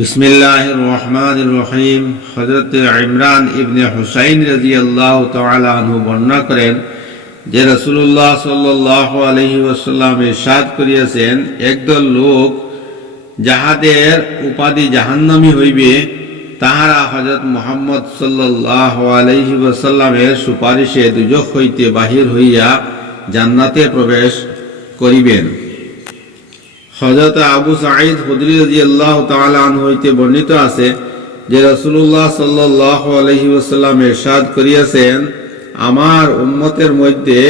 বিসমিল্লাহির রহমানির রহিম। হযরত ইমরান ইবনে হুসাইন রাদিয়াল্লাহু তাআলা আনহু বর্ণনা করেন যে রাসূলুল্লাহ সাল্লাল্লাহু আলাইহি ওয়াসাল্লাম ইরশাদ করিয়াছেন, একদল লোক যাহাদের উপাধি জাহান্নামী হইবে, তাহারা হযরত মুহাম্মদ সাল্লাল্লাহু আলাইহি ওয়াসাল্লামের সুপারিশে দুজখ হইতে বাহির হইয়া জান্নাতে প্রবেশ করিবেন। হযরত আবু সাঈদ খুদরী রাদিয়াল্লাহু তাআলা আনহু হইতে বর্ণিত আছে যে রাসূলুল্লাহ সাল্লাল্লাহু আলাইহি ওয়াসাল্লাম ইরশাদ করিয়াছেন, আমার উম্মতের মধ্যে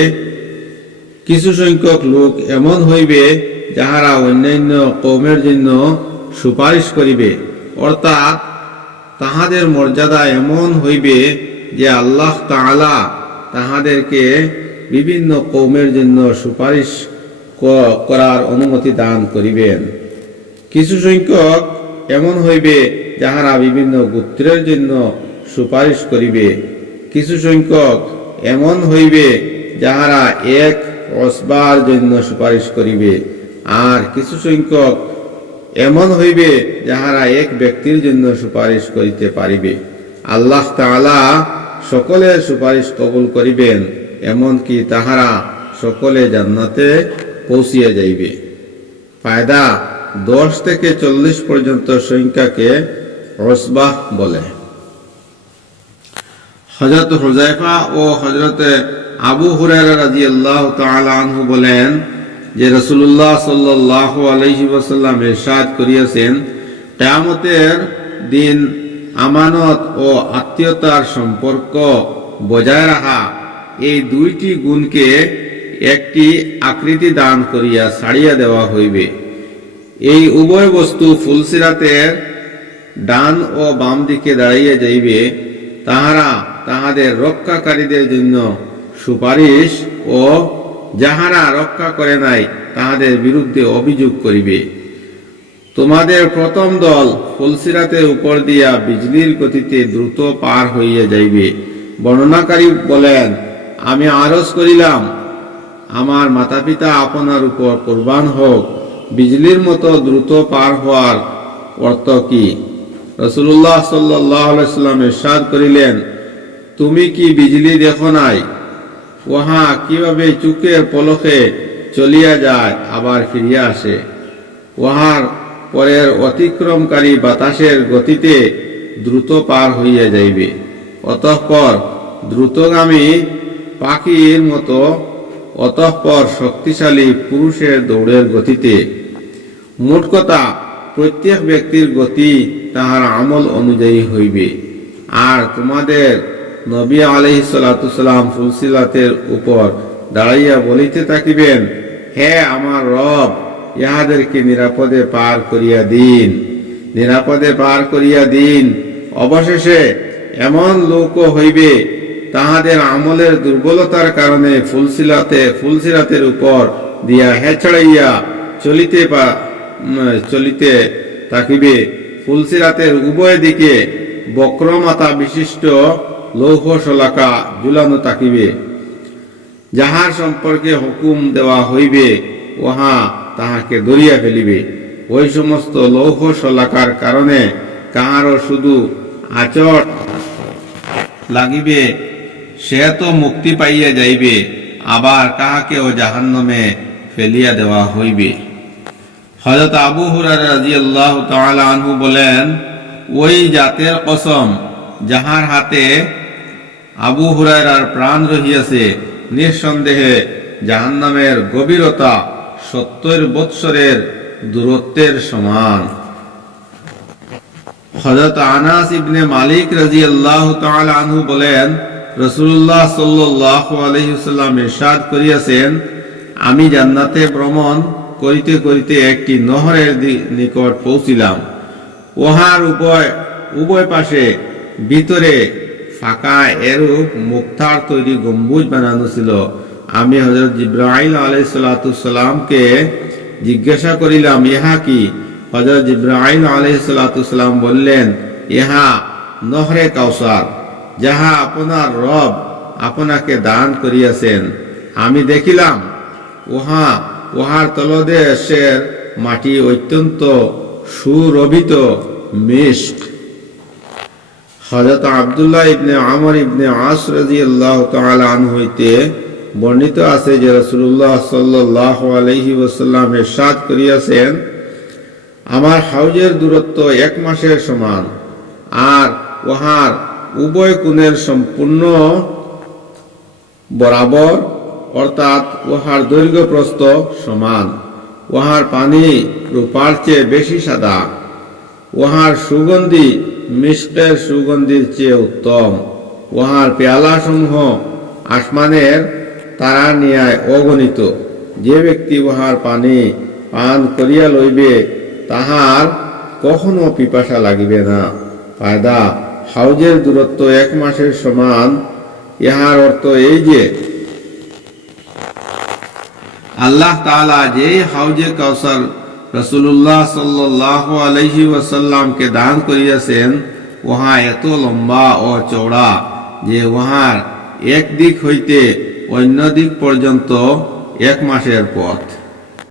কিছু সংখ্যক লোক এমন হইবে যাহারা অন্যান্য কওমের জন্য সুপারিশ করিবে, অর্থাৎ তাহাদের মর্যাদা এমন হইবে যে আল্লাহ তাআলা তাহাদেরকে বিভিন্ন কওমের জন্য সুপারিশ করার অনুমতি দান করিবেন। কিছু সংখ্যক এমন হইবে যাহারা বিভিন্ন গোত্রের জন্য সুপারিশ করিবে, কিছু সংখ্যক এমন হইবে যাহারা এক ওসবার জন্য সুপারিশ করিবে, আর কিছু সংখ্যক এমন হইবে যাহারা এক ব্যক্তির জন্য সুপারিশ করিতে পারিবে। আল্লাহ তাআলা সকলের সুপারিশ কবুল করিবেন, এমনকি তাহারা সকলে জান্নাতে পৌঁছিয়া যাইবে। ফায়দা 10 থেকে 40 পর্যন্ত সংখ্যাকে ওসবাহ বলে। হযরত হুযায়ফা ও হযরত আবু হুরায়রা রাদিয়াল্লাহু তাআলা আনহু বলেন যে রাসূলুল্লাহ সাল্লাল্লাহু আলাইহি ওয়াসাল্লাম ইরশাদ করিয়াছেন, কিয়ামতের দিন আমানত ও আত্মীয়তার সম্পর্ক বজায় রাখা, এই দুইটি গুণকে একটি আকৃতি দান করিয়া ছাড়িয়া দেওয়া হইবে। এই উভয় বস্তু ফুলসিরাতের ডান ও বাম দিকে দাঁড়াইয়া যাইবে। তাহারা তাহাদের রক্ষাকারীদের জন্য সুপারিশ ও যাহারা রক্ষা করে নাই তাহাদের বিরুদ্ধে অভিযোগ করিবে। তোমাদের প্রথম দল ফুলসিরাতের উপর দিয়া বিজলির গতিতে দ্রুত পার হইয়া যাইবে। বর্ণনাকারী বলেন, আমি আরজ করিলাম, আমার মাতা পিতা আপনার উপর কুরবান হোক, বিজলির মতো দ্রুত পার হওয়ার অর্থ কি? রাসূলুল্লাহ সাল্লাল্লাহু আলাইহি ওয়াসাল্লাম ইরশাদ করিলেন, তুমি কি বিজলি দেখো নাই? উহা কিভাবে চোখের পলকে চলিয়া যায় আবার ফিরিয়া আসে। উহার পরের অতিক্রমকারী বাতাসের গতিতে দ্রুত পার হইয়া যাইবে, অতঃপর দ্রুতগামী পাখির মতো, অতঃপর শক্তিশালী পুরুষের দৌড়ের গতিতে। মোট কথা, প্রত্যেক ব্যক্তির গতি তাহার আমল অনুযায়ী হইবে। আর তোমাদের নবী আলাইহিস সালাতু সালাম ফুলসিরাতের উপর দাঁড়াইয়া বলিতে থাকিবেন, হে আমার রব, ইহাদেরকে নিরাপদে পার করিয়া দিন, নিরাপদে পার করিয়া দিন। অবশেষে এমন লোকও হইবে তাহাদের আমলের দুর্বলতার কারণে ফুলসিরাতের উপর দিয়া হেঁচড়াইয়া চলিতে থাকিবে। ফুলসিরাতের উভয় দিকে বক্রমাথা বিশিষ্ট লৌহ শলাকা ঝুলানো থাকিবে। যাহার সম্পর্কে হুকুম দেওয়া হইবে উহা তাহাকে ধরিয়া ফেলিবে। ওই সমস্ত লৌহ শলাকার কারণে কাহারও শুধু আচর লাগিবে, সে তো মুক্তি পাইয়া যাইবে, আবার কাহাকেও জাহান্নামে ফেলিয়া দেওয়া হইবে। হযরত আবু হুরায়রা রাদিয়াল্লাহু তাআলা আনহু বলেন, ওই জাতের কসম যাহার হাতে আবু হুরায়রার প্রাণ রহিয়াছে, নিঃসন্দেহে জাহান্নামের গভীরতা 70 বৎসরের দূরত্বের সমান। হযরত আনাস ইবনে মালিক রাদিয়াল্লাহু তাআলা আনহু বলেন, রাসূলুল্লাহ সাল্লাল্লাহু আলাইহি ওয়াসাল্লাম ইরশাদ করিয়াছেন, আমি জান্নাতে ভ্রমণ করিতে করিতে একটি নহরের নিকট পৌঁছিলাম। উহার উভয় পাশে ভিতরে ফাঁকা এরূপ মুক্তার তৈরি গম্বুজ বানানো ছিল। আমি হযরত জিবরাইল আলাইহিস সালাতু সালামকে জিজ্ঞাসা করিলাম, ইহা কি? হযরত জিবরাইল আলাইহিস সালাতু সালাম বললেন, ইহা নহরে কাউসার, যাহা আপনার রব আপনাকে দান করিয়াছেন। আমি দেখিলাম উহার তলদেশের মাটি অত্যন্ত সুরভিত মিশক। হযরত আব্দুল্লাহ ইবনে আমর ইবনে আস রাদিয়াল্লাহু তাআলা আনহু হইতে বর্ণিত আছে যে রাসূলুল্লাহ সাল্লাল্লাহু আলাইহি ওয়াসাল্লাম ইরশাদ করিয়াছেন, আমার হাউজের দূরত্ব 1 মাসের সমান, আর উহার উভয় কোণের সম্পূর্ণ বরাবর, অর্থাৎ উহার দৈর্ঘ্য প্রস্থ সমান। উহার পানি রূপার চেয়ে বেশি সাদা। উহার সুগন্ধি মিশকের সুগন্ধির চেয়ে উত্তম। উহার পেয়ালাসমূহ আসমানের তারার ন্যায় অগণিত। যে ব্যক্তি উহার পানি পান করিয়া লইবে তাহার কখনো পিপাসা লাগিবে না। ফায়দা: হাউজের দূরত্ব 1 মাসের সমান। ইহার অর্থ এই যে আল্লাহ তাআলা যেই হাউজে কাউসার রাসূলুল্লাহ সাল্লাল্লাহু আলাইহি ওয়াসাল্লামকে দান করিয়াছেন, উহা এত লম্বা ও চওড়া যে উহার এক দিক হইতে অন্য দিক পর্যন্ত 1 মাসের পথ।